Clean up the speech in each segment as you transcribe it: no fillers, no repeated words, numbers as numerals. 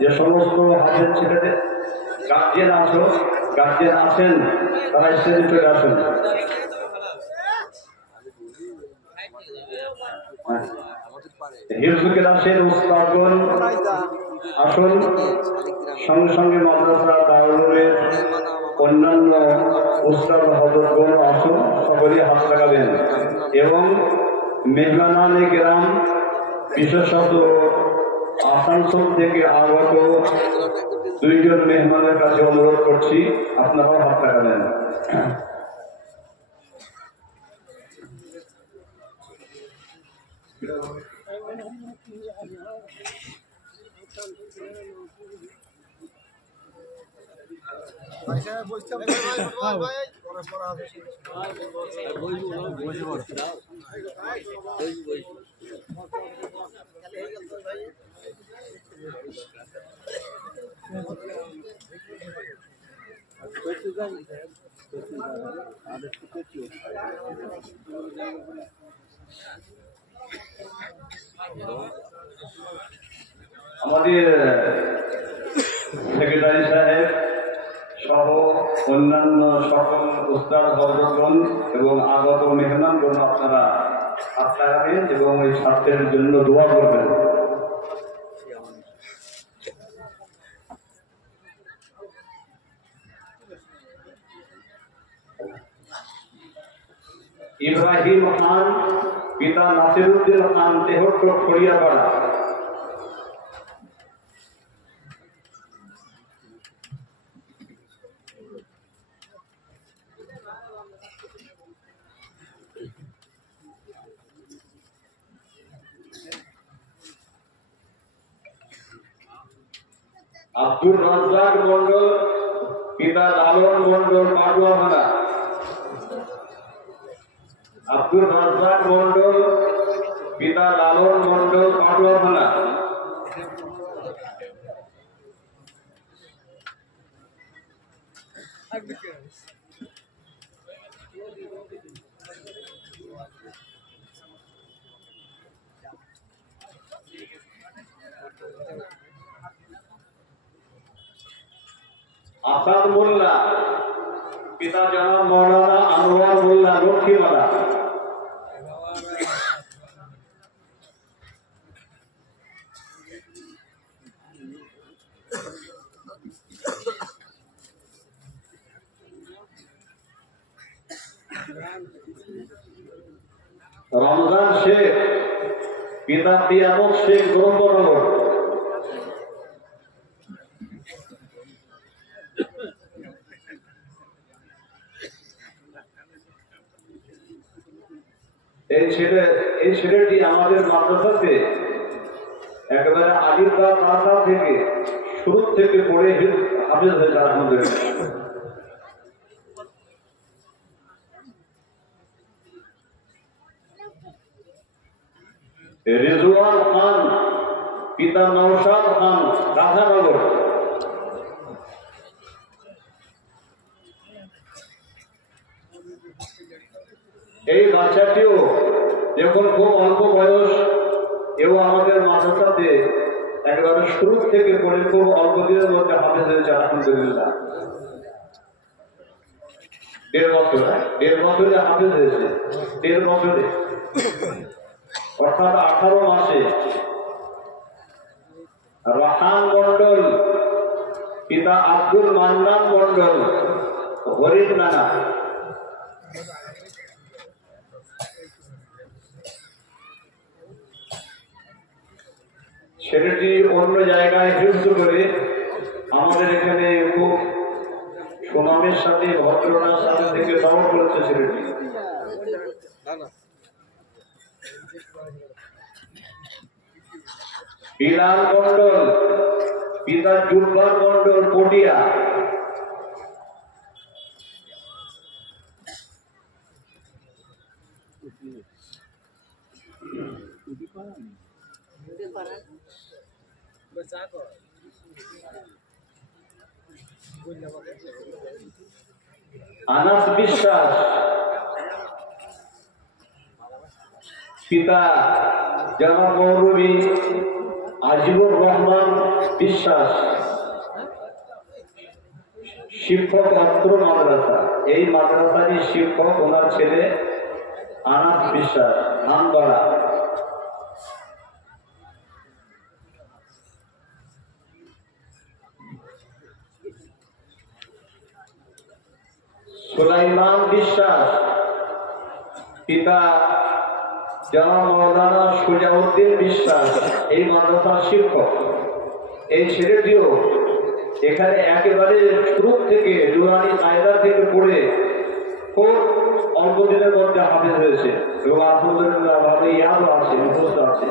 যে সমস্ত হাতের ছেলেদের গার্জিয়ান আছেন তারা স্টেজে চলে আসেন। হিফজুল ক্লাসের উস্তাদগণ আসুন, সঙ্গে সঙ্গে মাদ্রাসা দারুলের অন্যান্য উস্তাদ হযরতগণ আসুন, সকলেই হাত লাগাবেন এবং মেহমানানে কেরাম বিশেষত আসানসোল থেকে আগত দুইজন মেহমানের কাছে অনুরোধ করছি, আপনারাও হাত লাগাবেন। আমাদের সেক্রেটারি সাহেব সহ অন্যান্য সকল উস্তাদ হযরতগণ এবং আগত মেহমানগণ আপনারা হাত লাগাবেন এবং এই ছাত্রের জন্য দোয়া করবেন। ইব্রাহিম খান, পিতা নাসিরউদ্দিন খান, তেহট্ট খড়িয়াপাড়া। আব্দুর রাজ্জাক মন্ডল, পিতা লালন মন্ডল, পাটুয়াখানা। আব্দুর রাজ্জাক মন্ডল, পিতা লালন মন্ডল, পাটুয়াখানা। আসাদ মোল্লা, পিতা জনাব মৌলানা আনোয়ার মোল্লা, লক্ষ্মীপাড়া। রমজান শেখ, পিতা পিয়ামত শেখ, গোরন্দনগর। এই ছেলেটি আমাদের মাদ্রাসাতে একেবারে আলিফা তাতা থেকে শুরু থেকে পড়ে হাফেজ হয়েছে আলহামদুলিল্লাহ। রিজওয়ান খান, পিতা নওশাদ খান, রাধানগর। এই বাচ্চাটিও যখন খুব অল্প বয়স, এও আমাদের মাদ্রাসাতে একেবারে শুরু থেকে পড়ে খুব অল্প দিনের মধ্যে হাফেজ হয়েছে আলহামদুলিল্লাহ। 1.5 বছরে হাফেজ হয়েছে, 1.5 বছরে, অর্থাৎ 18 মাসে। রাহান মন্ডল, পিতা আব্দুল মান্নান মন্ডল, হরিণ নানা। ছেলেটি অন্য জায়গায় হিফজ করে আমাদের এখানে খুব সুনামের সাথে, ভদ্রতার সাথে থেকে দাওয়াত করেছে ছেলেটি। বিলাল মন্ডল, পিতা জুলফার মন্ডল, পটিয়া। আনাস বিশ্বাস, পিতা জনাব মৌলভী আজিবুর রহমান, বিশ্বাস, শিক্ষক অত্র মাদ্রাসা। এই মাদ্রাসারই শিক্ষক ওনার ছেলে আনাস বিশ্বাস, নামগড়া। সুলাইমান বিশ্বাস, পিতা জনাব মৌলানা সুজাউদ্দিন বিশ্বাস, এই মাদ্রাসার শিক্ষক। এই ছেলেটিও এখানে একেবারে শুরু থেকে নুরানি কায়দা থেকে পড়ে খুব অল্প দিনের মধ্যে হাফেজ হয়েছে এবং আলহামদুলিল্লাহ ভালো ইয়াদও আছে, মুখস্থ আছে।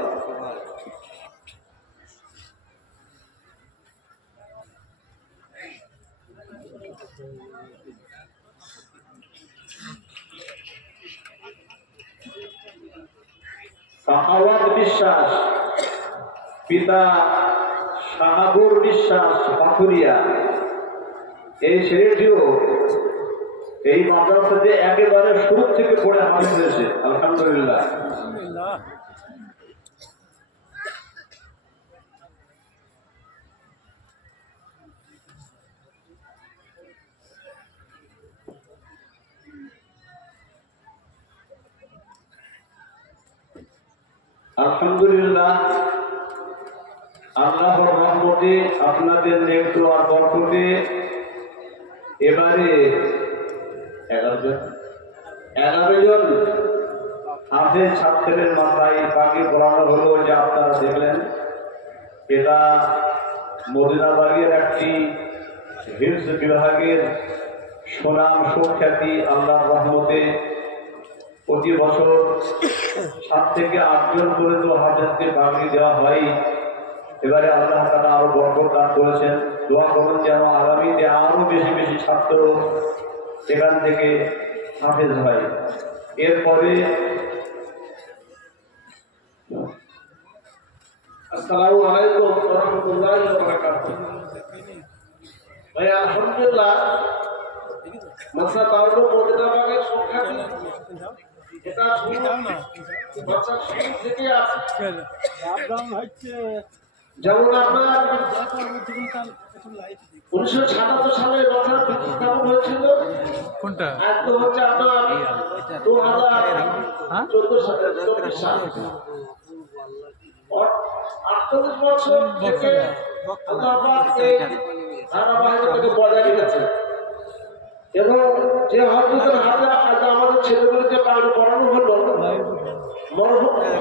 সাহাওয়াত বিশ্বাস, পিতা শাহাবুর বিশ্বাস, পাথুরিয়া। এই ছেলেটিও এই মাদ্রাসাতে একেবারে শুরু থেকে পড়ে হাফেজ হয়েছে, আলহামদুলিল্লাহ। আলহামদুলিল্লাহ, আল্লাহর রহমতে আপনাদের নেক দোয়ার বরকতে এবারে 11 জন হাফেজ ছাত্রের মাথায় বাকি পড়ানো হলো, যে আপনারা দেখলেন। এটা মদিনাবাগের একটি হিফজ বিভাগের সুনাম সুখ্যাতি। আল্লাহর রহমতে প্রতি বছর 7 থেকে 8 জন পর্যন্ত হাফেজকে বাকি দেওয়া হয়। এবারে আল্লাহ তাআলা আরো বরকত দান করেছেন। দোয়া করুন যেন আগামীতে আরো বেশি বেশি ছাত্র এখান থেকে হাফেজ হয়। এরপরে আসসালামু আলাইকুম ওয়া রাহমাতুল্লাহি ওয়া বারাকাতুহু। ভাই আলহামদুলিল্লাহ, মাদ্রাসা দারুল মদিনাবাগের সংখ্যা এটা বাচ্চা শুরু থেকে আছে। যেমন আপনার 1977 সালে বাচ্চার স্থাপন হয়েছিল, কোনটা একদম হচ্ছে আপনার 2014 সালে 24 সাল 48 বছর থেকে আল্লাহ পাক এই ধারাবাহিকতাকে বজায় রেখেছে। এবং যে হযরতের হাতে আজ আমাদের ছেলেগুলোকে পড়ানো হলো,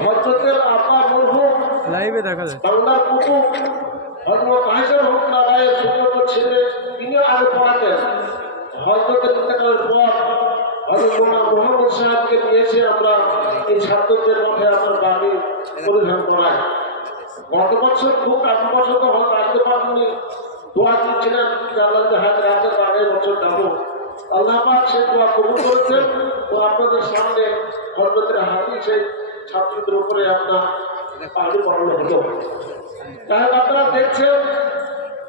হযরতের আপা মরহুম লাইভে দেখা যায় বাংলার কুতুব হযরত আয়েশা রাদিয়াল্লাহু আনহার ছোট ছেলে, তিনি আগে পড়াতেন। হযরতের ইন্তেকালের পর হযরত মুহাম্মদ সাহেবকে নিয়েছে আমরা এই ছাত্রদের মধ্যে আপনার বাণী পরিধান করাই। গত বছর খুব 8 বছর তো হয়তো আসতে পারেননি, দোয়া দিচ্ছিলেন আল্লাহ হাজার হাজার আগের বছর যাবো। আল্লাহ পাক সেই দোয়া কবুল করেছেন। তো আপনাদের সামনে হযরতের হাদিস সেই ছাত্রদের উপরে আপনার পানি পড়ানো হলো। তাহলে আপনারা দেখছেন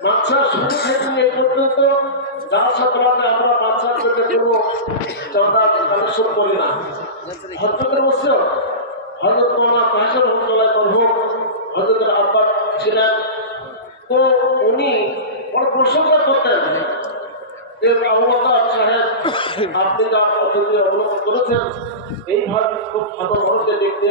মাদ্রাসা শুরু থেকে এই পর্যন্ত যার সাথে আমরা মাদ্রাসার জন্য কোনো চাঁদা কালেকশন করি না। হযরতের বছর হযরত মাওলানা কাসেম রহমাতুল্লাহ মরহুম হযরতের আব্বা ছিলেন। তো উনি বড় প্রশংসা করতেন যে আবু বকর সাহেব, আপনি যা পদ্ধতি অবলম্বন করেছেন এইভাবে খুব ভালো মানুষকে দেখতে